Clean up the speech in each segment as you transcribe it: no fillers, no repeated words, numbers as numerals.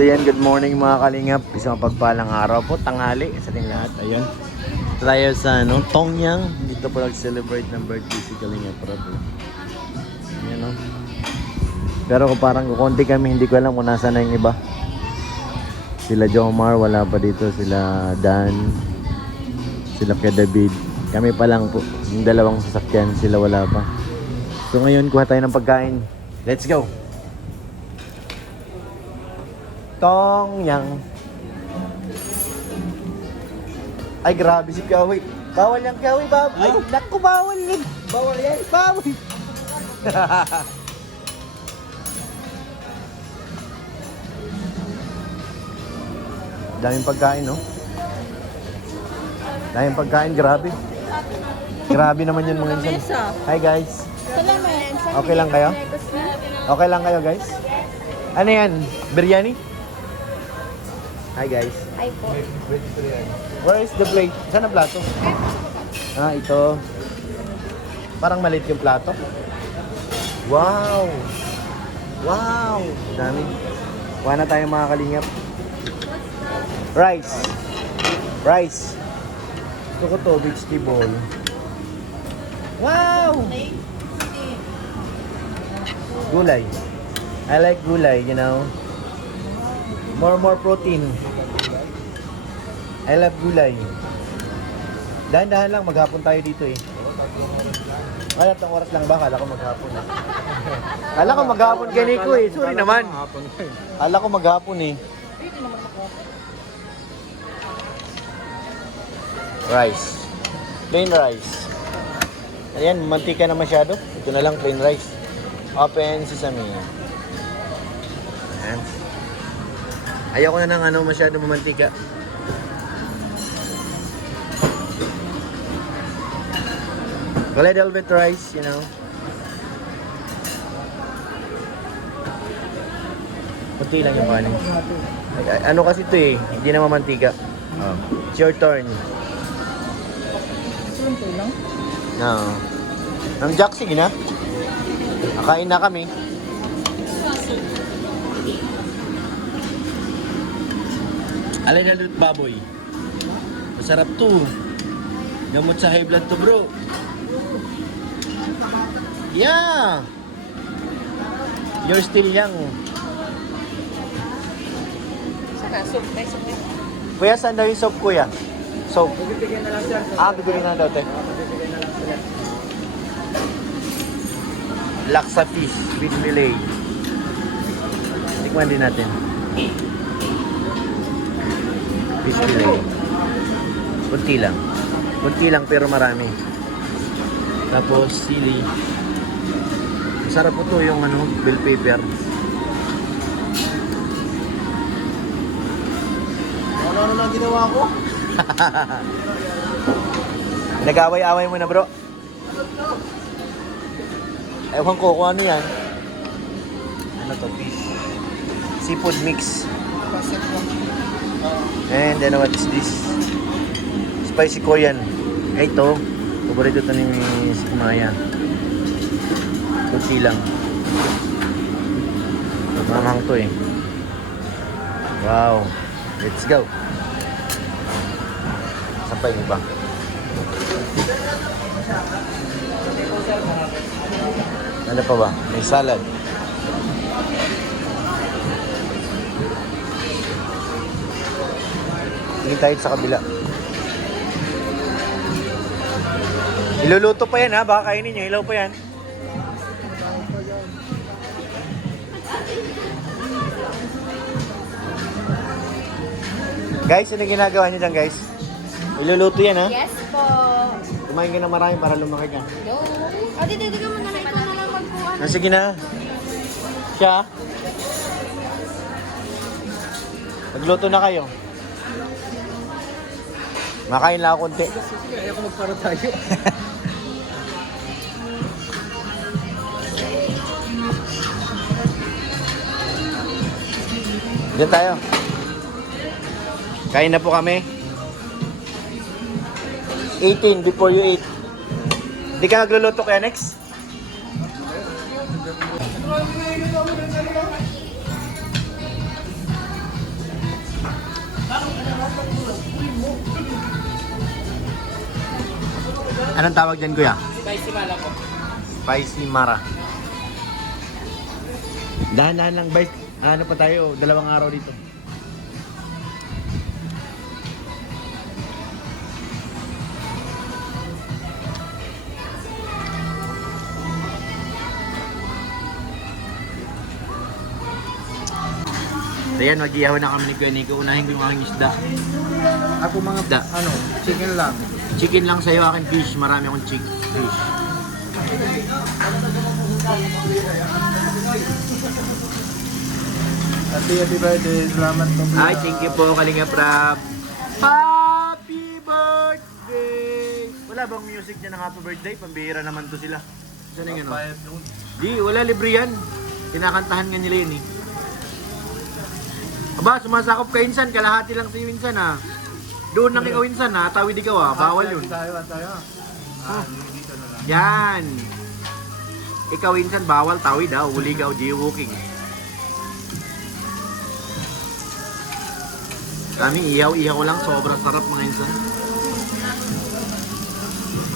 So yan, good morning mga kalingap. Isang pagpalang araw po, tanghali sa ating lahat. Ayun. Tayo sa Tongyang. Dito po nag-celebrate ng birthday si Kalingap Rob. Ayan o. Pero kung parang kukunti kami, hindi ko alam kung nasa na yung iba. Sila Jomar, wala pa dito. Sila Dan. Sila Kuya David. Kami pa lang po. Yung dalawang sasakyan, sila wala pa. So ngayon, kuha tayo ng pagkain. Let's go! Tongyang. Ay, grabe si Kawi. Bawal yung Kawi, Bob. Ay, naku, bawal yun. Bawal yan. Bawal. Daming pagkain, no? Daming pagkain, grabe. Grabe naman yun mga insan. Hi, guys. Okay lang kayo? Okay lang kayo, guys? Ano yan? Biryani? Hi, guys. Hi po. Where is the plate? Saan ang plato? Ah, ito. Parang maliit yung plato. Wow! Wow! Dami. Kuha na tayo mga kalingap. Rice. Rice. Gusto ko to, vegetable. Wow! Gulay. I like gulay, you know. More protein. I love gulay. Dahan-dahan lang, maghapon tayo dito eh. Ay, itong oras lang ba? Kala ko maghapon eh. Kala ko maghapon kay Nico eh. Sorry naman. Kala ko maghapon eh. Rice. Plain rice. Ayan, mantika na masyado. Ito na lang, plain rice. Open sesame. Ayan. Ayoko na ng masyado mamantika. A little bit rice, you know. Kunti lang yung kanin. Ano kasi ito eh, hindi na mamantika. Oh. It's your turn. Kunti lang? No. Ang Jack, sige na. Akain na kami. Alay na lut baboy. Masarap to. Gamot sa high blood to, bro. Yeah. You're still young. Saka, soup. May soup. Kuya, saan daw yung soap, kuya? Soap. Bibigyan na lang sir. Ah, bibigyan na daw, te. Bibigyan na lang sila. Laksa fish with fillet. Tikman din natin. Fish fillet. Kunti lang. Kunti lang pero marami. Tapos sili. Masarap po to yung bell pepper. Ano na ginawa ko? Nag-away-away mo na, bro. Ewan ko kung ano yan. Ano to? Fish. Seafood mix. And then what is this? Spicy Korean. Ito. Paborito ito ni Miss Kumaya. Kunti lang. Mamang to eh. Wow. Let's go. Saan pa yung iba? Ano pa ba? May salad. Tingin tayo sa kabila. Iluluto pa yan ha. Baka kainin nyo. Ilaw pa yan. Guys, ano ginagawa nyo dyan guys? Iluluto yan ha. Yes po. Kumain ka na marami para lumaki ka. Yo. O, di ka muna na ito na lang magbuwan. Ah, sige na. Siya. Nagluto na kayo. Makain lang ako konti. Sige, ayaw ko magparo tayo. Diyan tayo. Kain na po kami. 18 before you eat. Di ka nagluluto kaya next? Anong tawag dyan, kuya? Spicy mala po. Spicy Mara. Dahan-dahan lang, guys. Ano pa tayo? 2 araw dito. So yan, mag-iyaw na kami ni Kuya Nico. Unahin ko yung aking isda. Ako mga, Da. chicken lang. Chicken lang sa'yo, akin fish. Marami akong fish. Happy birthday. Salamat po. Ay, thank you po, Kalinga Prab. Happy birthday! Wala bang music niya ng happy birthday? Pambihira naman to sila. Saan yung ano? Di, wala, libre yan. Kinakantahan nga nila yun eh. Aba, sumasakop ka insan, kalahati lang sa'yo insan ha. Doon lang ikaw insan ha, tawid ikaw ha, bawal yun. Tayo. Dito na lang. Yan. Ikaw insan, bawal tawid ha, huli ka o jaywalking. Kami ihaw ko lang, sobrang sarap mga insan.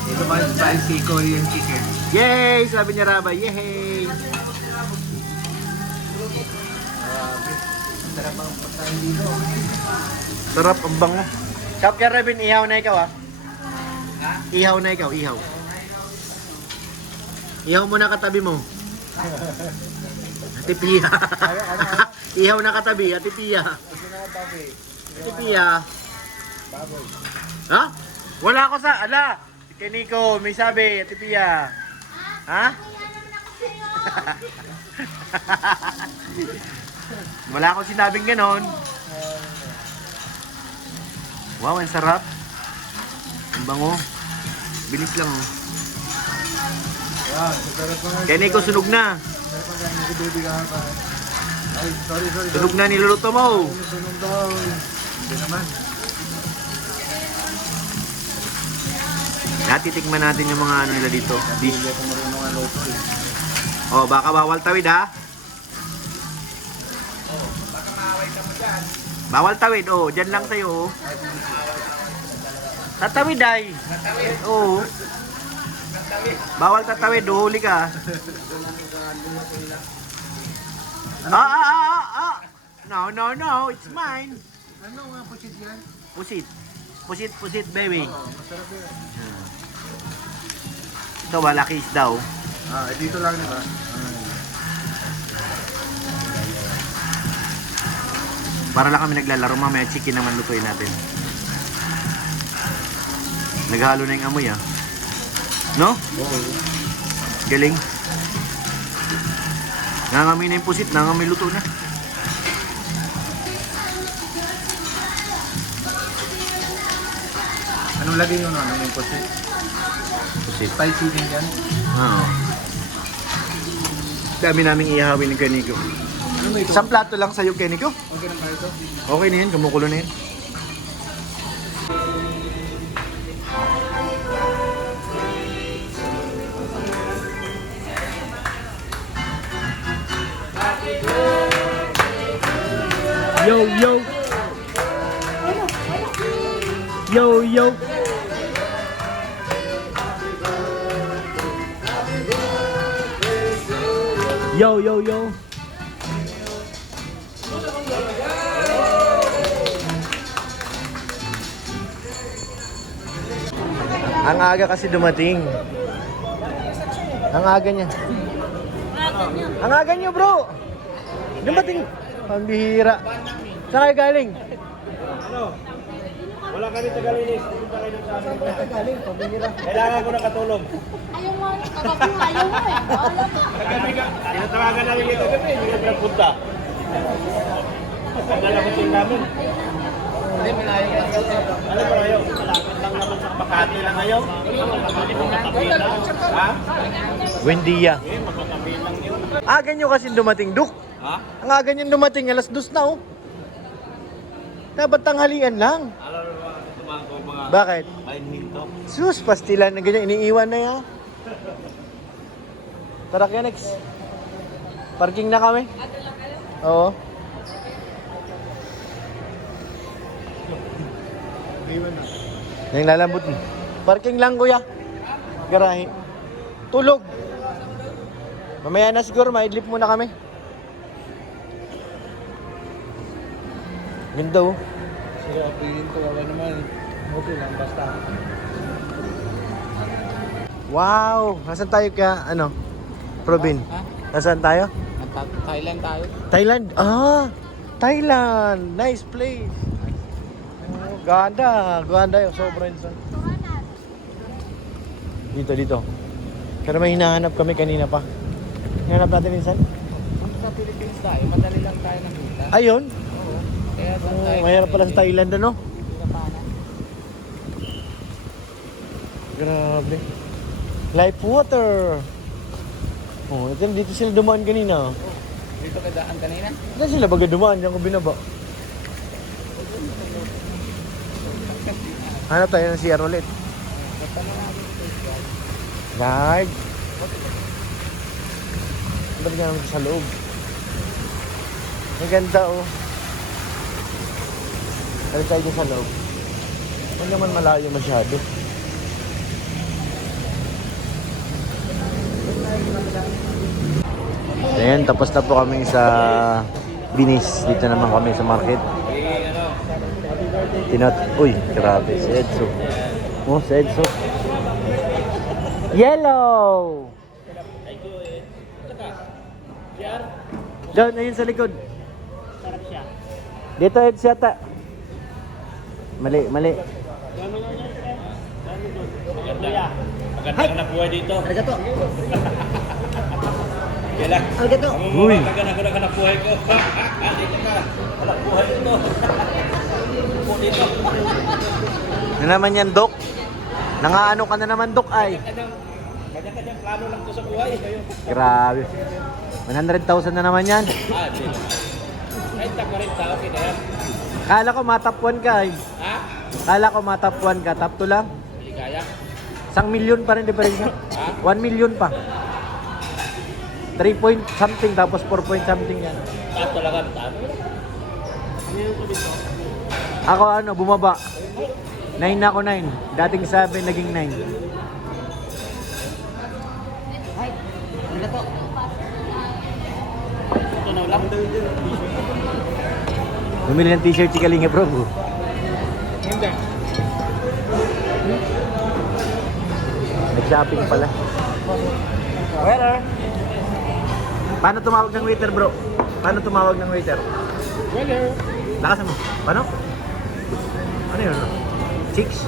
Ito ba yung spicy Korean chicken? Yay! Sabi niya Rabay, yay! Sarap ang pagkain dito. Sarap ang bango. Shop ka Robin, ihaw na ikaw ha. Ihaw na ikaw, ihaw. Ihaw mo na katabi mo. Ate Pia. Ihaw na katabi, Ate Pia. Ito na baboy. Ate Pia. Baboy. Ha? Wala ako sa, ala. Kay Nico, may sabi, Ate Pia. Ha? Wala akong sinabing ganon. Wow, ang sarap. Ang bango. Bilis lang oh. Yan, sarap mga. Kay Nico, sunog na. Sarap ang kain ko, baby ka. Ay, sorry. Sunog na niluluto mo. Sunog daw. Hindi naman. Natitikman natin yung mga ano nila dito. Dish. Hindi ako marunong ang loto eh. Oh, baka bawal tawid ha. Bawal tawid, oh. Diyan lang sa'yo, oh. Tatawid ay. Oo. Bawal tatawid, oh. Huli ka. No. It's mine. Ano nga pusit yan? Pusit, baby. Oo, masarap yan. Ito, malaki isda, oh. Dito lang diba? Para lang kami naglalaro, mamaya chicken naman lutuin natin. Naghalo na yung amoy, ah. No? Oo. Galing. Nangangamoy na yung pusit, nangangamoy luto na. Anong lagay yun? Ano yung pusit? Pusit. Spicy din yan? Oo. Dami naming ihawin ng kaniko. Ano mo ito? Isang plato lang sa'yo, Keniko. Okay na ba ito? Okay na yan, kumukulo na yan. Yo. Yo. Ang aga kasi dumating. Ang aga niya. Ang aga niyo, bro. Dumating. Ang bihira. Saan kayo galing? Wala kami tagalinis. Pupunta kayo sa amin. Galing, pambihira. Kailangan ko ng katulong. Ayaw mo, kakakuha, ayaw mo eh. Wala ka. Tinatawagan namin ito gabi. Hindi ka pinapunta. Pagkala ko din namin. Hindi, malayo lang kayo. Ano ba kayo? Malapit lang naman sa Makati lang kayo. Hindi mo katabi lang. Ha? Wendia. Eh, magkatabi lang yun. Aga nyo kasi dumating, Duk. Ha? Ang aga nyo dumating, alas 2 na, oh. Dapat tanghalian lang. Alam mo ba, tumago mga Bakit? kain hinto. Sus, pastilan na ganyan, iniiwan na yan. Tara, Kenex. Parking na kami. Oo. Yung lalambot. Parking lang, kuya. Garahe. Tulog. Mamaya na siguro, maidlip muna kami. Ganda oh. Sige, opinion ko wala naman. Okay lang, basta. Wow! Nasaan tayo kaya, ano? Probin? Nasaan tayo? Thailand tayo. Thailand? Ah! Thailand! Nice place! Oh, ganda! Ganda yung sobrang insan. Dito. Pero may hinahanap kami kanina pa. Hinahanap natin minsan? Kung sa Philippines tayo, madali lang tayo nakita. Ayun! Oo. Kaya sa Oh, mayroon pala sa Thailand, ano? Grabe. Life water! Oh, dito sila dumaan kanina. Dito ka daan kanina? Saan sila baga dumaan? Diyan ko binaba. Hanap tayo ng CR ulit. Guard. Ba't nga naman sa loob? Ang ganda oh. Balik tayo dyan sa loob. Huwag naman malayo masyado. Ayan, tapos na po kami sa Binis. Dito naman kami sa market. Uy, grabe. Si Edso. Oh, si Edso. Yellow! Down, ayun sa likod. Dito, Edso yata. Mali. Maganda ka na buhay dito. Arigato. Kailan? Arigato. Uy. Maganda ka na buhay ko. Dito ka. Wala buhay dito. Upo dito. Ano naman yan, Dok? Nangaano ka na naman, Dok, ay. Kanya-kanyang plano lang to sa buhay. Grabe. 100,000 na naman yan. Hindi naman. Kahit na 40, okay na yan. Kala ko matap 1 ka, ay. Ha? Kala ko matap 1 ka, top 2 lang. Hindi kaya. 1,000,000 pa rin diferensya. Ha? 1,000,000 pa. 3 point something tapos 4 point something yan. Taas talaga. Taas. Ako ano, bumaba. 9 na ako 9. Dating 7, naging 9. Tunaw lang. Bumili ng t-shirt si Kalinga Bro. Hindi. Nag-shopping pala. Waiter. Paano tumawag ng waiter, bro? Paano tumawag ng waiter? Waiter. Lakasan mo. Paano? Ano yun? Chicks?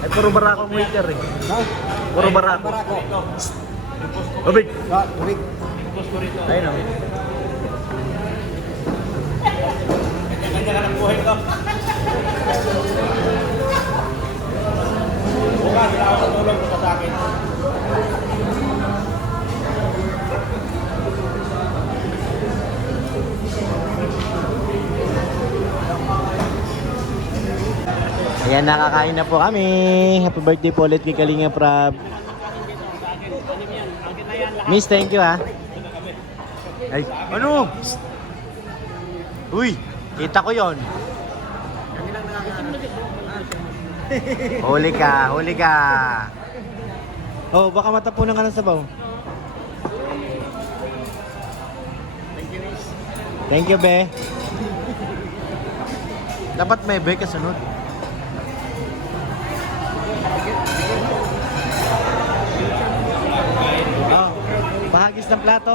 Ay, puro barako ang waiter eh. Puro barako. Ubig. Ubig. Impos ko rito. Ayun o. Kanya ka ng buhay ko. Bukas, ako natulog ko sa akin. Ayan, nakakain na po kami. Happy birthday po ulit kay Kalinga Prab. Miss, thank you ha. Ay, ano? Uy, kita ko yon. Huli ka, huli ka. Oh, baka matapunan ka ng sabaw. Thank you, be. Dapat may be kasunod. Oh, pahagis ng plato.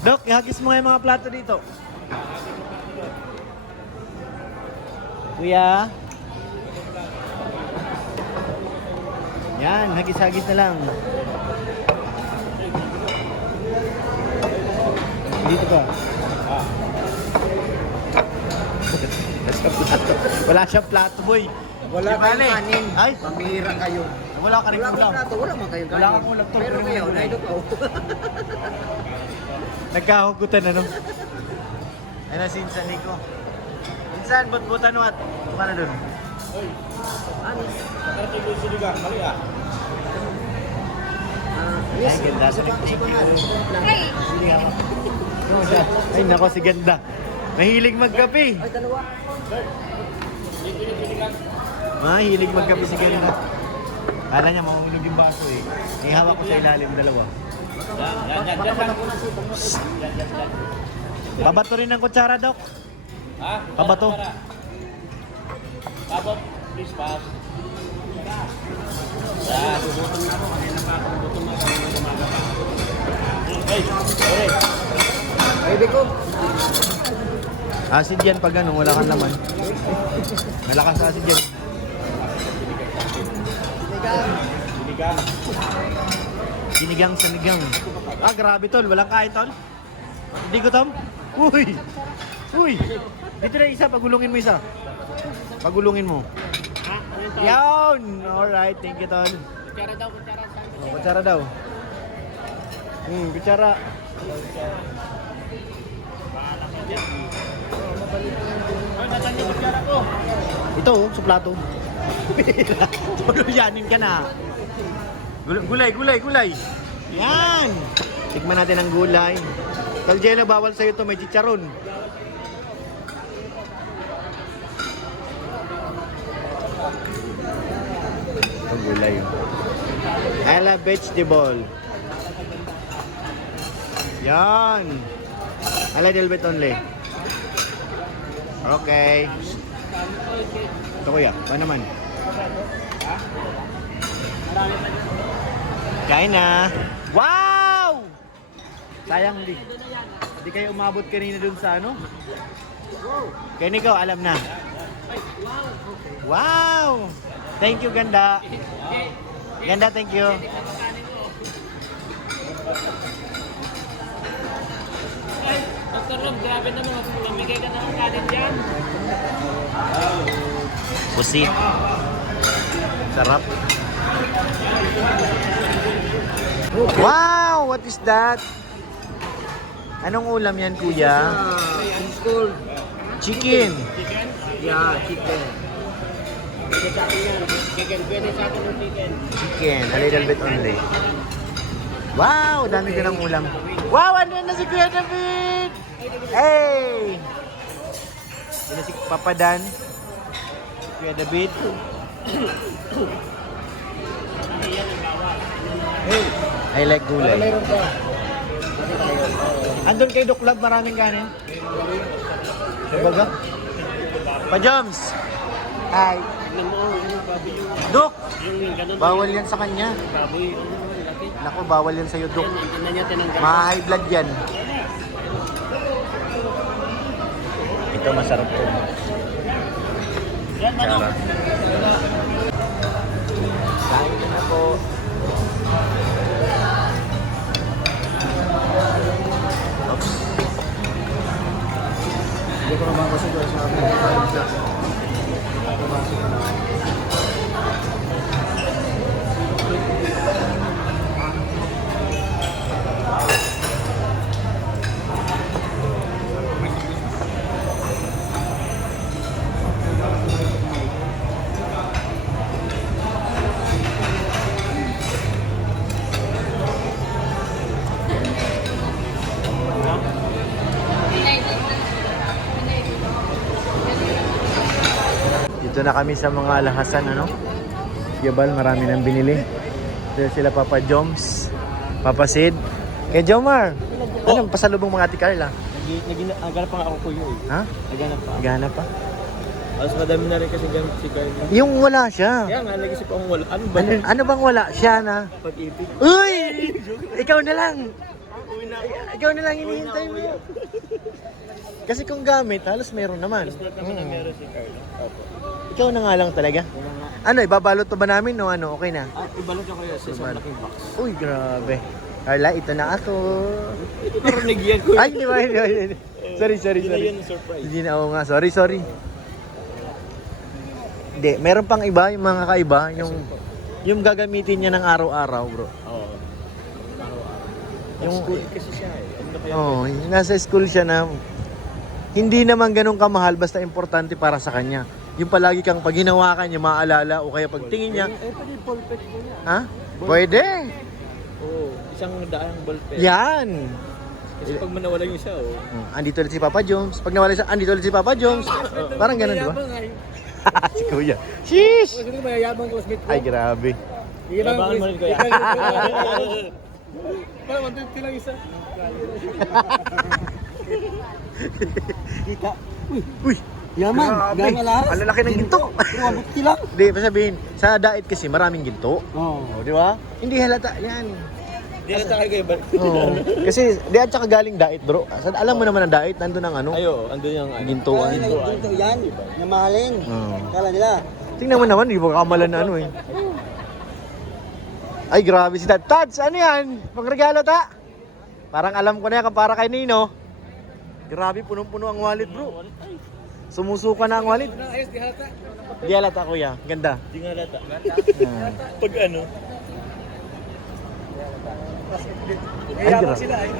Dok, ihagis mo nga yung mga plato dito. Kuya. Yan, hagis-hagis na lang. Dito ka. Wala siyang plato, boy. Wala Di bale. kayong kanin. Ay, Pambihira kayo. wala ka rin Wala kang ulam. plato, wala man kayong kanin. Wala kang ulam, tol. Meron kayo, naidot ako. Nagkahugutan ano? Ano si Insan Nico? Insan, but-butan mo at buka na dun. Anis. Nakarating ko yung siligang. Mali ah. Yes, Ay, ganda. sa mga Ay, nako si ganda. Mahilig magkape. Ay, dalawa. Mahilig magkape si Ganda. Kala niya mahuhulog yung baso eh. Ihawak ko sa ilalim dalawa. Pabato rin ng kutsara, Dok. Ha? Pabato. Babot, please pass. Yan. Hey, sorry. Pwede ko. Acid yan pag ano, wala kang laman. Malakas sa acid yan. Sinigang. Sinigang sa nigang. Ah, grabe tol. Walang kain tol. Hindi ko Tom. Uy! Uy! Dito na isa, pagulungin mo isa. Pagulungin mo. Ha? Ano yun, tol? Yawn! Alright, thank you tol. Kutsara daw, kutsara. Oh, kutsara daw. Kutsara. Ay, nasan yung kutsara ko? Ito, sa plato. Tuluyanin ka na. Gulay, gulay, gulay. Yan! Tikman natin ang gulay. Tol Jello, bawal sa'yo to, may chicharon. Ang gulay. I love vegetable. Yan. A little bit only. Okay. Ito kuya, ba naman? Kain na. Wow! Sayang di kayo umabot kanina dun sa ano? Kaya ikaw, alam na. Wow! Thank you, Ganda. Ganda, thank you. Dr. Rob, grabe naman. Mamigay ka na ng kanin dyan. Pusit. Sarap. Wow! What is that? Anong ulam yan, kuya? School. Chicken. Yeah, chicken. Chicken, pwede sa akin yung chicken. Chicken. A little bit only. Wow! Dami ka ng ulam. Wow! Andun na si Kuya David! Hey! Andun na si Papa Dan. Kuya David. Hey! I like gulay. Meron ka. Andun kay Doc Lab, maraming kanin. Sabaga? Pa-Joms! Hi! Tignan mo, yung baboy yung... Dok! Yung ganun. Bawal yan sa kanya. Baboy, laki. Naku, bawal yan sa'yo, Dok. Yan, hindi na niya tinanggal. Ma-high blood yan. Ito, masarap to. Yan, ano? Sarap. Kain na po. Oops. Hindi ko naman kasi doon sa akin. Dito na kami sa mga lahasan, ano? Yabal, marami nang binili. Dito sila Papa Joms, Papa Sid. Kay Jomar, anong pasalubong mga Ate Carla? Naghanap pa nga ako kuya eh. Ha? Naghanap pa. Gana pa? Mas madami na rin kasi gamit si Carla. Yung wala siya. Kaya nga, nag-isip akong wala. Ano ba? Ano bang wala siya na? Pag-ibig. Uy! Ikaw na lang! Ikaw na lang hinihintay mo. Kasi kung gamit, halos meron naman. Meron si Carla. Opo. Ikaw na nga lang talaga. Ano, ibabalot pa ba namin o ano? Okay na? Ibalot ko kaya sa isang laking box. Uy, grabe. Carla, ito na ako. Ito parang nagyan ko. Ay, hindi ba? Sorry. Hindi na yun ang surprise. Hindi na ako nga. Sorry. Hindi, meron pang iba, yung mga kaiba, yung gagamitin niya ng araw-araw, bro. Oo. Yung, School kasi siya eh. Ano kaya? oh, nasa school siya na hindi naman ganun kamahal, basta importante para sa kanya. Yung palagi kang pag hinawakan niya, maaalala, o kaya pagtingin niya, Pwede ballpen ko niya. ha? Pwede. Oo. Isang daang ballpen. Yan. Kasi pag manawala yung isa, oh. Andito ulit si Papa Jones. Pag nawala siya, andito ulit si Papa Jones. Parang ganun, di ba? Si Kuya. Sheesh! Kasi mayayabang classmate ko. Ay, grabe. Yabangan mo rin, kuya. Para 150 lang isa. Kita. Uy! Yaman. Grabe. Yaman lahat. Ang lalaki ng ginto. Pero 150 lang. Hindi, sabihin, sa diet kasi maraming ginto. Oo. Oh, di ba? Hindi halata yan. Di na tayo kayo ba? Oo. Kasi, di at saka galing diet, bro. Alam mo naman ang diet, nandun ang ano, Ayo, andun yung ano. gintuan. Dito yan. Namahalin. Oo. Kala nila. Tingnan mo naman, di ba kamalan na ano eh. Ay, grabe si Tad. Tads, ano yan? Pangregalo ta? Parang alam ko na yan, para kay Nino. Grabe, punong-puno ang wallet, bro. Sumusuka na ang wallet. Ayos, di halata. Di halata, kuya. Ganda. Di nga lata. Ah. Pag ano? Ay, Yayabang grabe. sila eh.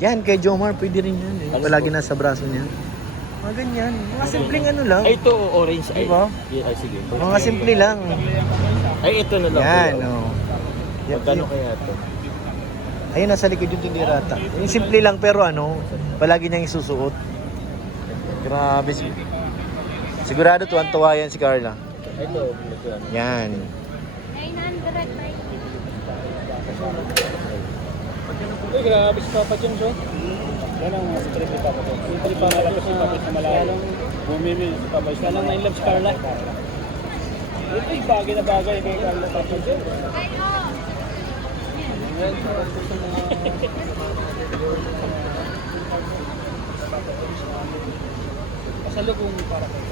Yan, kay Jomar, pwede rin yan. Eh. Palagi nasa braso niya. Mga ganyan. Mga simpleng ano lang. Ay, ito, orange. Ay, Diba? Ay, sige. Mga simple lang. Ay, ito na lang. Yan, kuya. oh. Magkano kaya ito? Ayun, nasa likod yung tindirata. Yung simple lang pero ano, palagi niyang isusuot. Grabe. Sigurado tuwan-tuwa yan si Carla. Ito, magkano? Yan. 900. Uy, grabe si Papa James, oh. Yan ang sa trip ni Papa James. Yung trip pa malapit si Papa sa malayo. Bumimil si Papa James. Kaya lang na-inlove si Carla. Ito yung bagay na bagay kay Carla Papa James. Ay, oh. Pasalubong para kay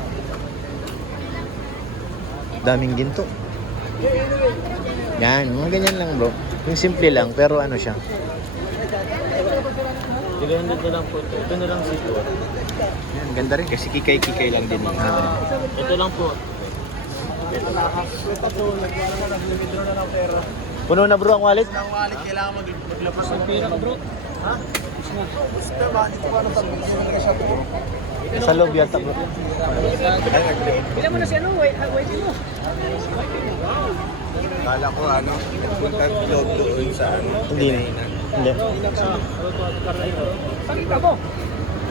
Daming ginto. Yan, mga ganyan lang bro. Yung simple lang pero ano siya. 300 na lang po ito. Ito na lang sito. Yan, ganda rin. Kasi kikay-kikay lang din. Ah. Ito lang po. Puno na bro ang wallet? Ang wallet, kailangan maglabas Ang pira ka, bro. Ha? Sa loob yata bro. Bilang mo na si ano, wait mo. Kala ko ano, punta vlog doon sa ano. Hindi na. Hindi. Pakita mo.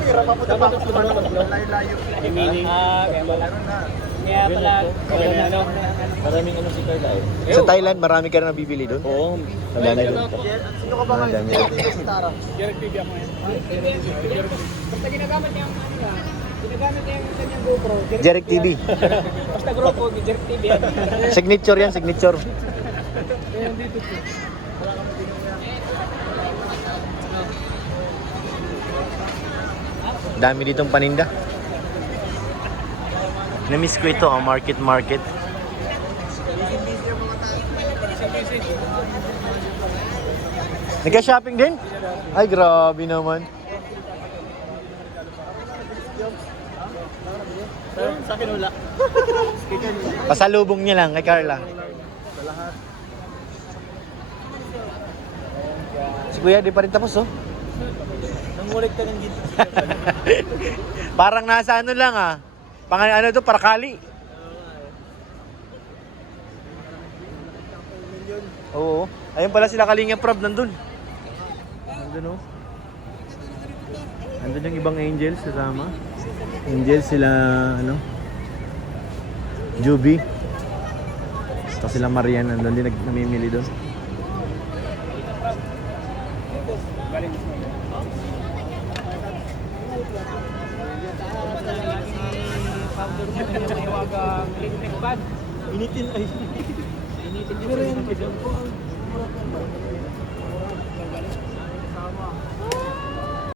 Dapat gusto mo naman, bro. May meaning. Kaya pala. Kaya pala. Ano? Maraming ano si Carla eh. Sa Thailand, marami ka na nabibili doon? Oo. Madami doon. Sino ka ba Madami. Direct TV ako yan. Basta ginagamit niya yung ano niya. Ginagamit niya yung kanyang GoPro. Jerek TV. Basta GoPro, Direct TV yan. Signature yan, signature. Kaya dito po. Dami ditong paninda. Na-miss ko ito, ang market. Nagka-shopping din? Ay, grabe naman. Sa akin wala. Pasalubong niya lang kay Carla. Si Kuya, di pa rin tapos, oh. Nangulit ka ng dito. Parang nasa ano lang, ah. Ano to, Parkali. Oo. Ayun pala sila Kalinga Prab, nandun. Nandun, oh. Nandun yung ibang angels kasama. Angels sila, ano, Juby. Tapos sila Marian, nandun din namimili doon. Initin ay. Initin. Pero yan,